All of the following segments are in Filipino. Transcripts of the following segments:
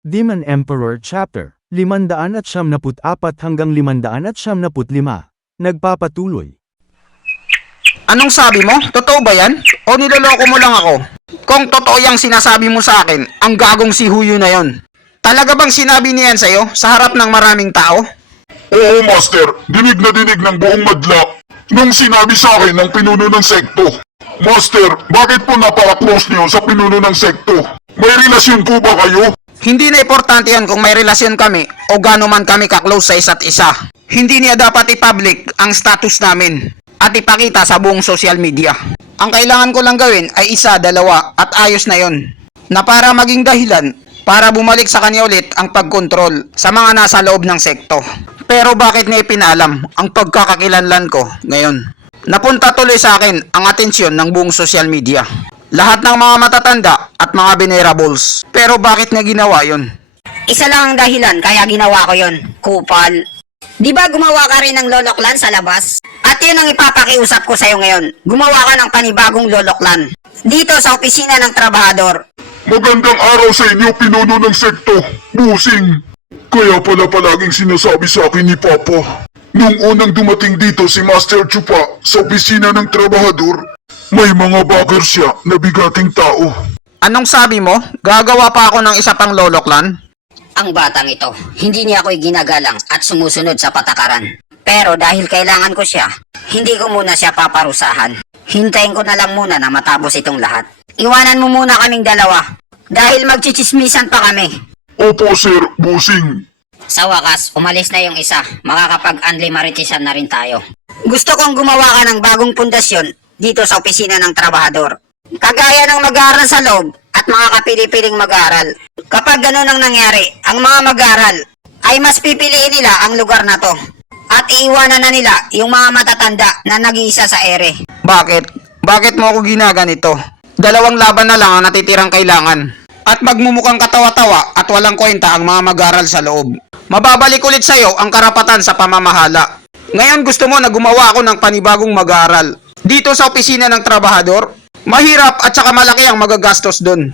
Demon Emperor Chapter 574 hanggang 575. Nagpapatuloy. Anong sabi mo? Totoo ba yan? O niloloko mo lang ako? Kung totoo yung sinasabi mo sa akin, ang gagong si Huyo na yon. Talaga bang sinabi niyan sa'yo sa harap ng maraming tao? Oo, Master. Dinig na dinig ng buong madla nung sinabi sa akin ng pinuno ng sekto. Master, bakit po napaka-close niyo sa pinuno ng sekto? May relasyon po ba kayo? Hindi na importante yan kung may relasyon kami o gaano man kami ka-close sa isa't isa. Hindi niya dapat i-public ang status namin at ipakita sa buong social media. Ang kailangan ko lang gawin ay isa, dalawa at ayos na yon. Na para maging dahilan para bumalik sa kanya ulit ang pagkontrol sa mga nasa loob ng sekto. Pero bakit niya ipinalam ang pagkakakilanlan ko ngayon? Napunta tuloy sa akin ang atensyon ng buong social media. Lahat ng mga matatanda at mga venerables. Pero bakit niya ginawa yon? Isa lang ang dahilan kaya ginawa ko yon, kupal. Di ba gumawa ka rin ng loloklan sa labas? At yun ang ipapakiusap ko sa'yo ngayon. Gumawa ka ng panibagong loloklan. Dito sa opisina ng trabahador. Magandang araw sa inyo, pinuno ng sekto. Busing. Kaya pala palaging sinasabi sa akin ni Papa. Nung unang dumating dito si Master Chupa sa opisina ng trabahador, may mga bagger siya na bigating tao. Anong sabi mo? Gagawa pa ako ng isa pang loloklan? Ang batang ito, hindi niya ako'y ginagalang at sumusunod sa patakaran. Pero dahil kailangan ko siya, hindi ko muna siya paparusahan. Hintayin ko na lang muna na matapos itong lahat. Iwanan mo muna kaming dalawa. Dahil magchichismisan pa kami. Opo, Sir. Busing. Sa wakas, umalis na yung isa. Makakapag-unlimaritisan na rin tayo. Gusto kong gumawa ka ng bagong pundasyon dito sa opisina ng trabahador. Kagaya ng mag-aaral sa loob at mga kapili-piling mag-aaral. Kapag ganun ang nangyari, ang mga mag-aaral ay mas pipiliin nila ang lugar na to. At iiwanan na nila yung mga matatanda na nag-iisa sa ere. Bakit? Bakit mo ako ginaganito? Dalawang laban na lang ang natitirang kailangan. At magmumukhang katawa-tawa at walang kwenta ang mga mag-aaral sa loob. Mababalik ulit sa'yo ang karapatan sa pamamahala. Ngayon gusto mo na gumawa ako ng panibagong mag-aaral. Dito sa opisina ng trabahador, mahirap at saka malaki ang magagastos dun.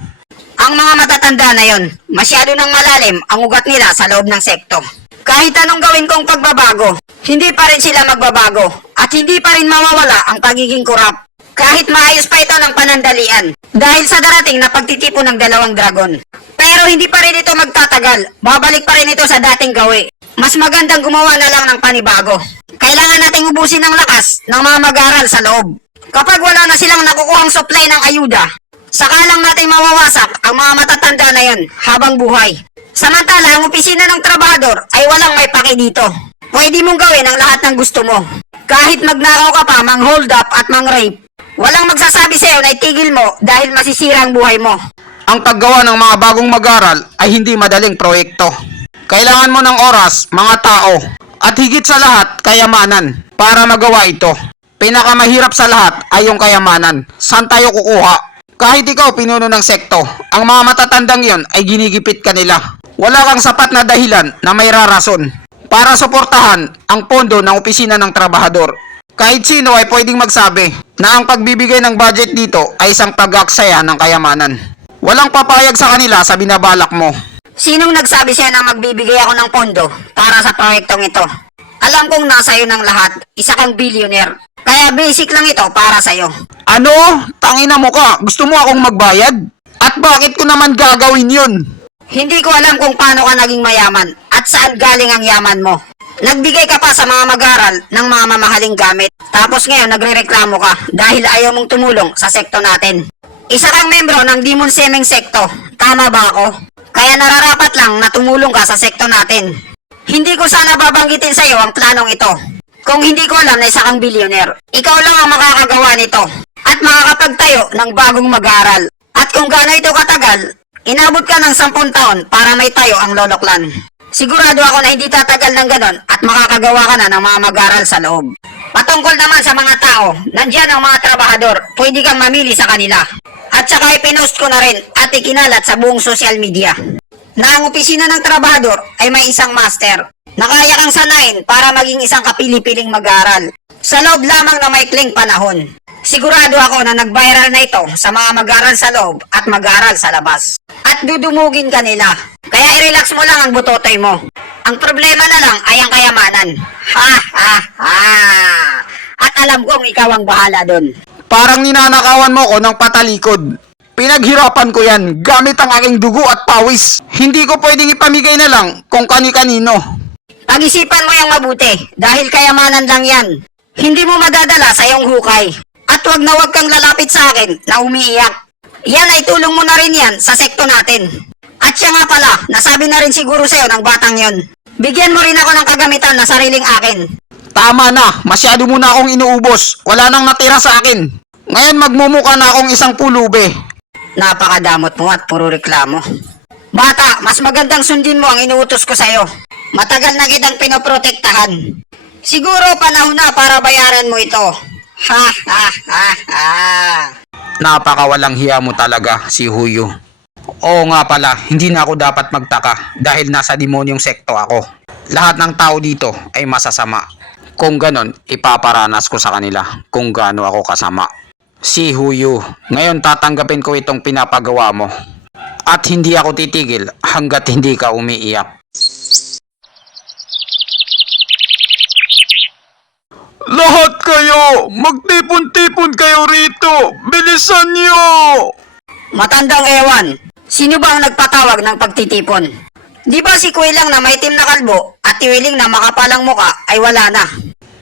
Ang mga matatanda na yon, masyado nang malalim ang ugat nila sa loob ng sekto. Kahit anong gawin kong pagbabago, hindi pa rin sila magbabago at hindi pa rin mawawala ang pagiging kurap. Kahit maayos pa ito ng panandalian dahil sa darating na pagtitipon ng dalawang dragon. Pero hindi pa rin ito magtatagal, babalik pa rin ito sa dating gawi. Mas magandang gumawa na lang ng panibago. Kailangan nating ubusin ng lakas ng mga mag-aaral sa loob. Kapag wala na silang nakukuhang supply ng ayuda, saka lang natin mawawasak ang mga matatanda na yon habang buhay. Samantala, ang opisina ng trabahador ay walang may paki dito. Pwede mong gawin ang lahat ng gusto mo. Kahit magnakaw ka pa, mang hold up at mang rape, walang magsasabi sa'yo na itigil mo dahil masisira ang buhay mo. Ang paggawa ng mga bagong mag-aaral ay hindi madaling proyekto. Kailangan mo ng oras, mga tao, at higit sa lahat, kayamanan para magawa ito. Pinakamahirap sa lahat ay yung kayamanan. Saan tayo kukuha? Kahit ikaw pinuno ng sekto, ang mga matatandang yon ay ginigipit ka nila. Wala kang sapat na dahilan na may rarason para suportahan ang pondo ng opisina ng trabahador. Kahit sino ay pwedeng magsabi na ang pagbibigay ng budget dito ay isang pag-aksaya ng kayamanan. Walang papayag sa kanila sa binabalak mo. Sinong nagsabi sa'yo na magbibigay ako ng pondo para sa proyektong ito? Alam kong nasa iyo ng lahat, isa kang billionaire. Kaya basic lang ito para sa'yo. Ano? Tangina mo ka? Gusto mo akong magbayad? At bakit ko naman gagawin yun? Hindi ko alam kung paano ka naging mayaman at saan galing ang yaman mo. Nagbigay ka pa sa mga mag-aaral ng mga mamahaling gamit. Tapos ngayon nagrereklamo ka dahil ayaw mong tumulong sa sekto natin. Isa kang membro ng Demon Semeng sekto. Tama ba ako? Kaya nararapat lang na tumulong ka sa sekto natin. Hindi ko sana babanggitin sa iyo ang planong ito. Kung hindi ko alam na isa kang billionaire, ikaw lang ang makakagawa nito at makakapagtayo ng bagong mag-aaral. At kung gaano ito katagal, inabot ka ng 10 taon para may tayo ang loloklan. Sigurado ako na hindi tatagal ng ganon at makakagawa ka na ng mga mag-aaral sa loob. Patungkol naman sa mga tao, nandyan ang mga trabahador, pwede kang mamili sa kanila. At saka ipinost ko na rin at ikinalat sa buong social media na ang opisina ng trabahador ay may isang master na kaya kang sanayin para maging isang kapili-piling mag-aaral sa loob lamang ng maikling panahon. Sigurado ako na nag-viral na ito sa mga mag-aaral sa loob at mag-aaral sa labas. At dudumugin ka nila. Kaya i-relax mo lang ang butotoy mo. Ang problema na lang ay ang kayamanan. Ha ha ha! At alam kong ikaw ang bahala doon. Parang ninanakawan mo ko ng patalikod. Pinaghirapan ko yan gamit ang aking dugo at pawis. Hindi ko pwedeng ipamigay na lang kung kani-kanino. Pag-isipan mo yung mabuti dahil kayamanan lang yan. Hindi mo madadala sa iyong hukay. At wag na wag kang lalapit sa akin na umiiyak. Yan ay tulong mo na rin yan sa sekto natin. At siya nga pala, nasabi na rin siguro sa'yo ng batang yon. Bigyan mo rin ako ng kagamitan na sariling akin. Tama na, masyado mo na akong inuubos. Wala nang natira sa akin. Ngayon magmumukha na akong isang pulube. Napakadamot mo at puro reklamo. Bata, mas magandang sundin mo ang inuutos ko sa'yo. Matagal na kitang pinoprotektahan. Siguro panahon na para bayaran mo ito. Ha ha ha ha. Napakawalang hiya mo talaga, si Huyo. Oo nga pala, hindi na ako dapat magtaka dahil nasa demonyong sekto ako. Lahat ng tao dito ay masasama. Kung ganon, ipaparanas ko sa kanila kung gaano ako kasama. Si Huyo, ngayon tatanggapin ko itong pinapagawa mo. At hindi ako titigil hanggat hindi ka umiiyak. Lahat kayo! Magtipon-tipon kayo rito! Bilisan nyo! Matandang ewan, sino ba ang nagpatawag ng pagtitipon? Di ba si Kuilang na may itim na kalbo at Tiwiling na makapalang muka ay wala na?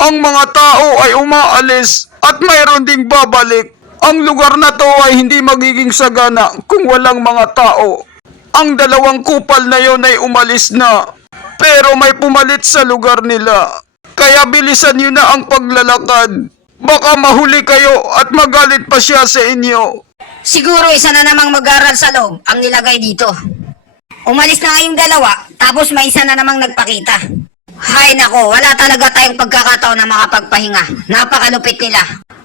Ang mga tao ay umaalis at mayroon ding babalik. Ang lugar na to ay hindi magiging sagana kung walang mga tao. Ang dalawang kupal na yon ay umalis na, pero may pumalit sa lugar nila. Kaya bilisan nyo na ang paglalakad. Baka mahuli kayo at magalit pa siya sa inyo. Siguro isa na namang mag-aral sa loob ang nilagay dito. Umalis na nga yung dalawa, tapos may isa na namang nagpakita. Hay nako, wala talaga tayong pagkakataon na makapagpahinga. Napakalupit nila.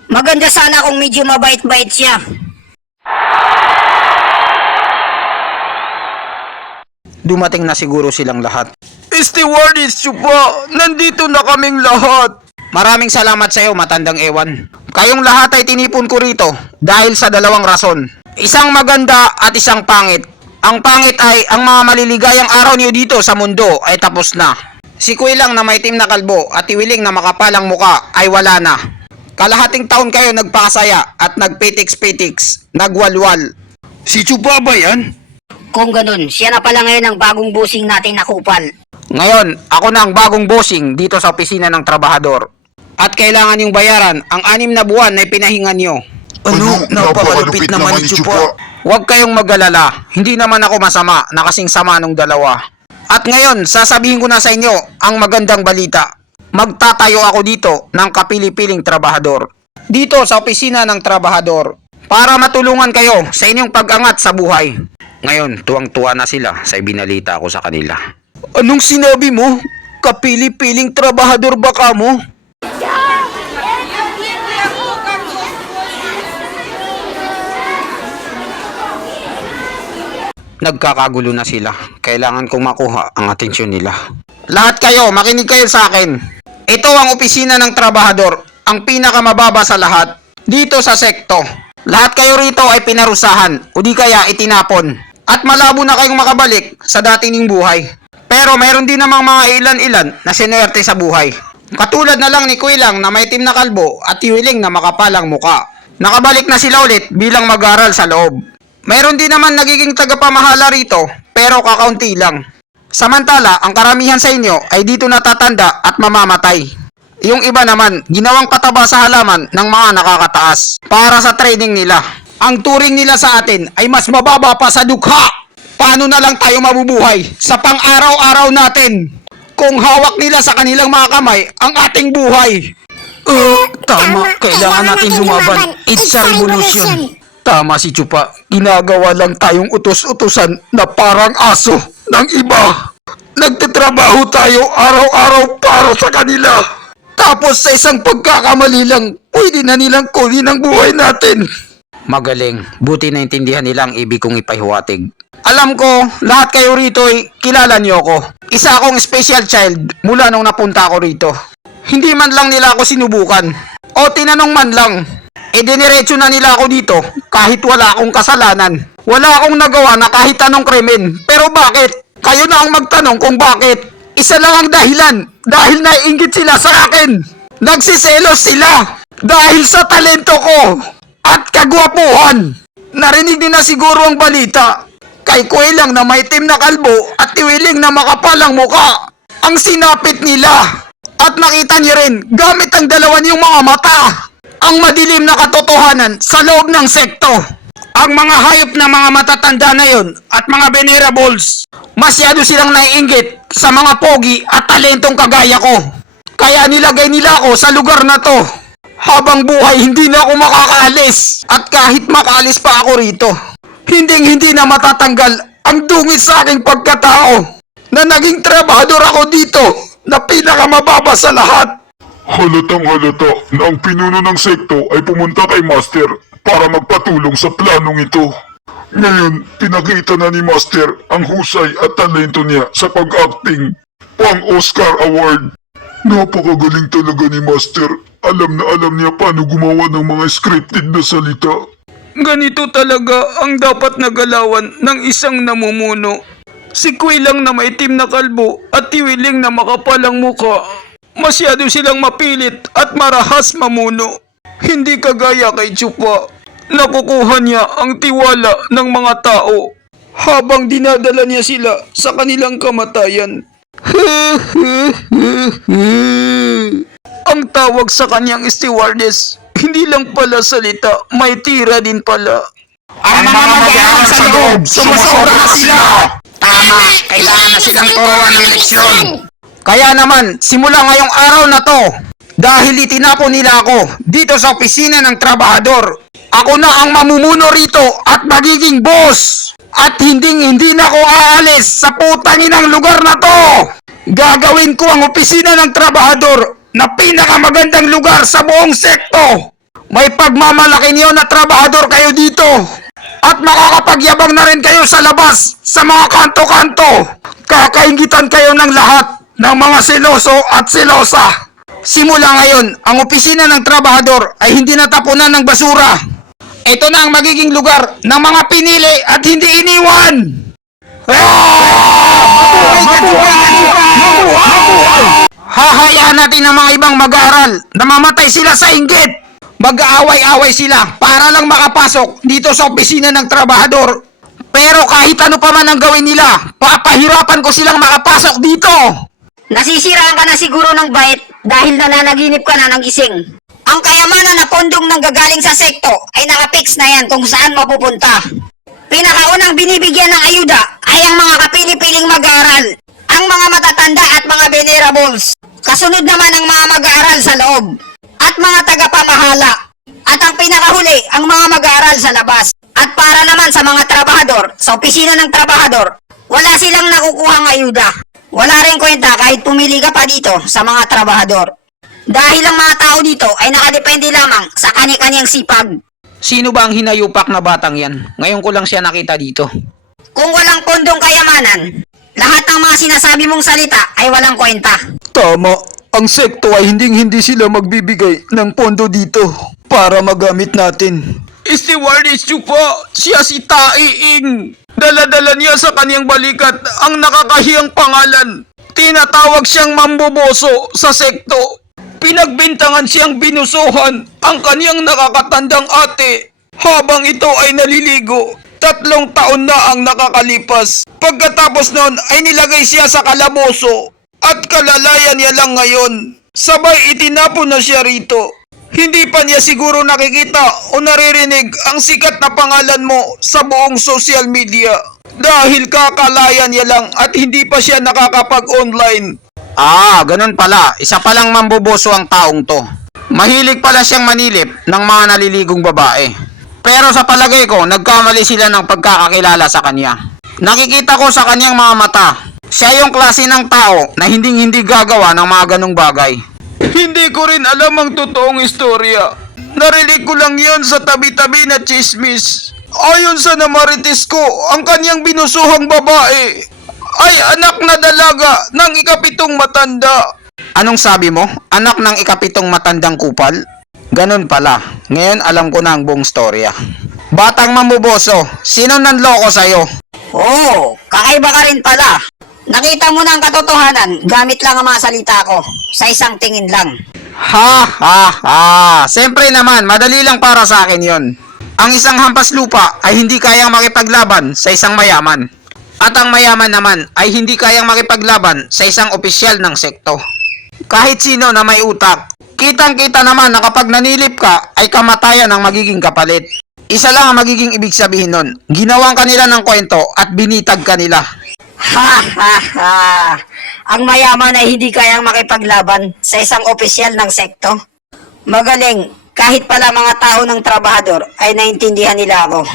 Maganda sana kung medyo mabait-bait siya. Dumating na siguro silang lahat. Stewardess Chupa, nandito na kaming lahat. Maraming salamat sa iyo, matandang ewan. Kayong lahat ay tinipon ko rito dahil sa dalawang rason. Isang maganda at isang pangit. Ang pangit ay ang mga maliligayang araw niyo dito sa mundo ay tapos na. Si Kuilang na may itim na kalbo at Tiwiling na makapalang muka ay wala na. Kalahating taon kayo nagpakasaya at nagpitiks-pitiks, nagwalwal. Si Chupa ba yan? Kung ganun, siya na pala ngayon ang bagong busing natin na kupal. Ngayon, ako na ang bagong bossing dito sa opisina ng trabahador. At kailangan yung bayaran ang 6 na buwan na pinahinga nyo. Ano? Napakalupit naman ni Chupa. Huwag kayong mag-alala, hindi naman ako masama na kasing sama nung dalawa. At ngayon, sasabihin ko na sa inyo ang magandang balita. Magtatayo ako dito ng kapili-piling trabahador. Dito sa opisina ng trabahador. Para matulungan kayo sa inyong pag-angat sa buhay. Ngayon, tuwang-tuwa na sila sa ibinalita ko sa kanila. Anong sinabi mo? Kapili-piling trabahador ba ka mo? Nagkakagulo na sila. Kailangan kong makuha ang atensyon nila. Lahat kayo, makinig kayo sa akin. Ito ang opisina ng trabahador. Ang pinakamababa sa lahat. Dito sa sekto. Lahat kayo rito ay pinarusahan o di kaya itinapon. At malabo na kayong makabalik sa dati ning buhay. Pero mayroon din namang mga ilan-ilan na sinuwerte sa buhay. Katulad na lang ni Kuilang na may itim na kalbo at Tiwiling na makapalang muka. Nakabalik na sila ulit bilang mag-aral sa loob. Mayroon din naman nagiging tagapamahala rito pero kakaunti lang. Samantala, ang karamihan sa inyo ay dito natatanda at mamamatay. Yung iba naman, ginawang pataba sa halaman ng mga nakakataas para sa training nila. Ang turing nila sa atin ay mas mababa pa sa dukha. Paano na lang tayo mabubuhay sa pang-araw-araw natin kung hawak nila sa kanilang mga kamay ang ating buhay? Tama, kailangan natin lumaban. It's a revolution. Tama si Chupa, ginagawa lang tayong utos-utusan na parang aso ng iba. Nagtatrabaho tayo araw-araw para sa kanila. Tapos sa isang pagkakamali lang, pwede na nilang kunin ang buhay natin. Magaling, buti na intindihan nilang ibig kong ipahiwatig. Alam ko, lahat kayo rito ay kilala niyo ako. Isa akong special child mula nung napunta ako rito. Hindi man lang nila ako sinubukan. O tinanong man lang. E diniretso na nila ako dito kahit wala akong kasalanan. Wala akong nagawa na kahit anong krimen. Pero bakit? Kayo na ang magtanong kung bakit. Isa lang ang dahilan. Dahil naiinggit sila sa akin. Nagsiselos sila. Dahil sa talento ko. At kagwapuhan. Narinig din na siguro ang balita. Kay Kuwelang na may itim na kalbo at Tiwiling na makapalang muka. Ang sinapit nila. At nakita niyo rin, gamit ang dalawa niyong mga mata. Ang madilim na katotohanan sa loob ng sekto. Ang mga hayop na mga matatanda na yon at mga venerables, masyado silang naiinggit sa mga pogi at talentong kagaya ko. Kaya nilagay nila ako sa lugar na to. Habang buhay, hindi na ako makakaalis. At kahit makaalis pa ako rito, hindi na matatanggal ang dungis sa aking pagkatao na naging trabahador ako dito na pinakamababa sa lahat. Halatang halata na ang pinuno ng sekto ay pumunta kay Master para magpatulong sa planong ito. Ngayon, pinakita na ni Master ang husay at talento niya sa pag-acting. Pang-Oscar Award. Napakagaling talaga ni Master. Alam na alam niya paano gumawa ng mga scripted na salita. Ganito talaga ang dapat na galawan ng isang namumuno. Si Kuwelang na may itim na kalbo at Tiwiling na makapalang muka. Masyado silang mapilit at marahas mamuno. Hindi kagaya kay Chupa. Nakukuha niya ang tiwala ng mga tao habang dinadala niya sila sa kanilang kamatayan. Ang tawag sa kanyang stewardess, hindi lang pala salita, may tira din pala. Ang mga mag-aaral sa loob, sumusobra na sila! Tama, kailangan na silang turuan ng leksyon. Kaya naman, simula ngayong araw na to, dahil itinapon nila ako dito sa opisina ng trabahador, ako na ang mamumuno rito at magiging boss. At hindi na ako aalis sa putangin ng lugar na to. Gagawin ko ang opisina ng trabahador na pinakamagandang lugar sa buong sekto. May pagmamalaki niyo na trabahador kayo dito. At makakapagyabang na rin kayo sa labas, sa mga kanto-kanto. Kakaingitan kayo ng lahat ng mga seloso at selosa. Simula ngayon, ang opisina ng trabahador ay hindi natapunan ng basura. Ito na ang magiging lugar ng mga pinili at hindi iniwan. Hahayaan natin ang mga ibang mag-aaral na mamatay sila sa inggit. Mag-aaway-away sila para lang makapasok dito sa opisina ng trabahador. Pero kahit ano pa man ang gawin nila, papahirapan ko silang makapasok dito. Nasisiraan ka na siguro ng bait dahil nananaginip ka na ng gising. Ang kayamanan na pondong nanggagaling sa sekto ay nakapix na yan kung saan mapupunta. Pinakaunang binibigyan ng ayuda ay ang mga kapili-piling mag-aaral, ang mga matatanda at mga venerables. Kasunod naman ang mga mag-aaral sa loob at mga tagapamahala. At ang pinakahuli, ang mga mag-aaral sa labas. At para naman sa mga trabahador, sa opisina ng trabahador, wala silang nakukuhang ayuda. Wala rin kwenta kahit pumili ka pa dito sa mga trabahador. Dahil ang mga tao dito ay nakadepende lamang sa kani-kanyang sipag. Sino ba ang hinayupak na batang yan? Ngayon ko lang siya nakita dito. Kung walang pondong kayamanan, lahat ng mga sinasabi mong salita ay walang kwenta. Tama, ang sekto ay hindi sila magbibigay ng pondo dito para magamit natin. Stewardess Chupa, siya si Taiing. Dala-dala niya sa kanyang balikat ang nakakahiyang pangalan. Tinatawag siyang mamboboso sa sekto. Pinagbintangan siyang binusuhan ang kanyang nakakatandang ate habang ito ay naliligo. 3 taon na ang nakakalipas. Pagkatapos noon ay nilagay siya sa kalaboso at kalalayan niya lang ngayon. Sabay itinapon na siya rito. Hindi pa niya siguro nakikita o naririnig ang sikat na pangalan mo sa buong social media. Dahil kakalayan niya lang at hindi pa siya nakakapag-online. Ah, ganun pala. Isa palang mamboboso ang taong to. Mahilig pala siyang manilip ng mga naliligong babae. Pero sa palagay ko, nagkamali sila ng pagkakakilala sa kanya. Nakikita ko sa kanyang mga mata, siya yung klase ng tao na hindi gagawa ng mga ganong bagay. Hindi ko rin alam ang totoong istorya. Narinig ko lang yon sa tabi-tabi na chismis. Ayon sa namarites ko, ang kanyang binusuhang babae ay anak na dalaga ng ikapitong matanda. Anong sabi mo? Anak ng ikapitong matandang kupal? Ganun pala. Ngayon alam ko na ang buong storya. Batang mamboboso, sino nanloko sa'yo? Oo, kakaiba ka rin pala. Nakita mo na ang katotohanan, gamit lang ang mga salita ko. Sa isang tingin lang. Ha ha ha. Siyempre naman, madali lang para sa akin yon. Ang isang hampas lupa ay hindi kayang makipaglaban sa isang mayaman. At ang mayaman naman ay hindi kayang makipaglaban sa isang opisyal ng sekto. Kahit sino na may utak, kitang-kita naman na kapag nanilip ka ay kamatayan ang magiging kapalit. Isa lang ang magiging ibig sabihin nun, ginawang kanila ng kwento at binitag kanila. Ha ha ha. Ang mayaman ay hindi kayang makipaglaban sa isang opisyal ng sekto. Magaling, kahit pala mga tao ng trabahador ay naintindihan nila ako.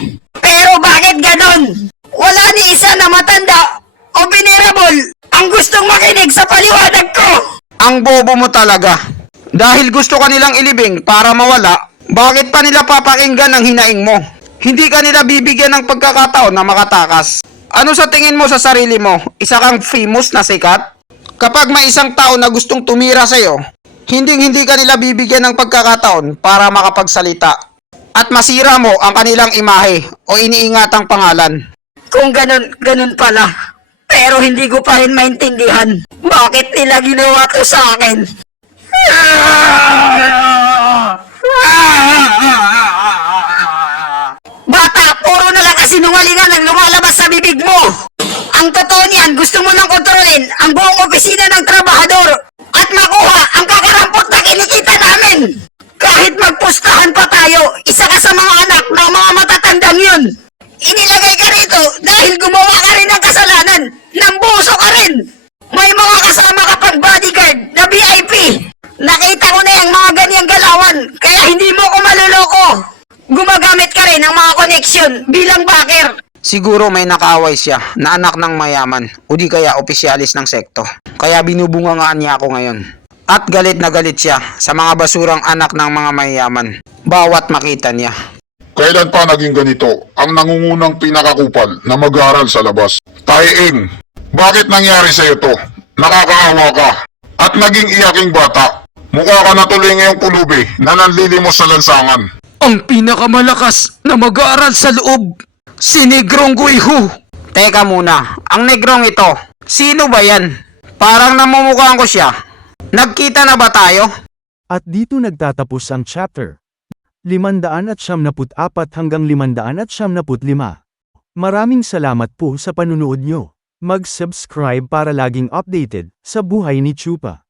Pero bakit ganon? Wala ni isa na matanda o venerable ang gustong makinig sa paliwanag ko. Ang bobo mo talaga. Dahil gusto kanilang ilibing para mawala, bakit pa nila papakinggan ang hinaing mo? Hindi ka nila bibigyan ng pagkakataon na makatakas. Ano sa tingin mo sa sarili mo? Isa kang famous na sikat? Kapag may isang tao na gustong tumira sa'yo, hindi ka nila bibigyan ng pagkakataon para makapagsalita. At masira mo ang kanilang imahe o iniingatang pangalan. Kung ganun pala. Pero hindi ko pa rin maintindihan. Bakit nila ginawa to sa akin? Bata, puro na lang kasinungalingan ang lumalabas sa bibig mo. Ang totoo niyan, gusto mo nang kontrolin ang buong opisina ng trabahador at makuha ang kakarampot na kinikita namin. Kahit magpustahan pa tayo, isa ka sa mga anak ng mga matatandang yun. Inilagay ka rito dahil gumawa ka rin ng kasalanan. Nambuso ka rin. May mga kasama ka pang bodyguard na VIP. Nakita ko na yung mga ganyang galawan, kaya hindi mo ko maluloko. Gumagamit ka rin ng mga koneksyon bilang backer. Siguro may nakaaway siya na anak ng mayaman o di kaya opisyalis ng sekto. Kaya binubungangaan niya ako ngayon. At galit na galit siya sa mga basurang anak ng mga mayaman. Bawat makita niya. Kailan pa naging ganito ang nangungunang pinakakupal na mag-aaral sa labas? Tae-ing, bakit nangyari sa'yo to? Nakakaawa ka. At naging iyaking bata. Mukha ka na tuloy ngayong pulubi na nanlilimos sa lansangan. Ang pinakamalakas na mag-aaral sa loob, si Negrong Guiho. Teka muna, ang Negrong ito, sino ba yan? Parang namumukhaan ko siya. Nagkita na ba tayo? At dito nagtatapos ang chapter 574 hanggang 575. Maraming salamat po sa panunood nyo. Mag-subscribe para laging updated sa buhay ni Chupa.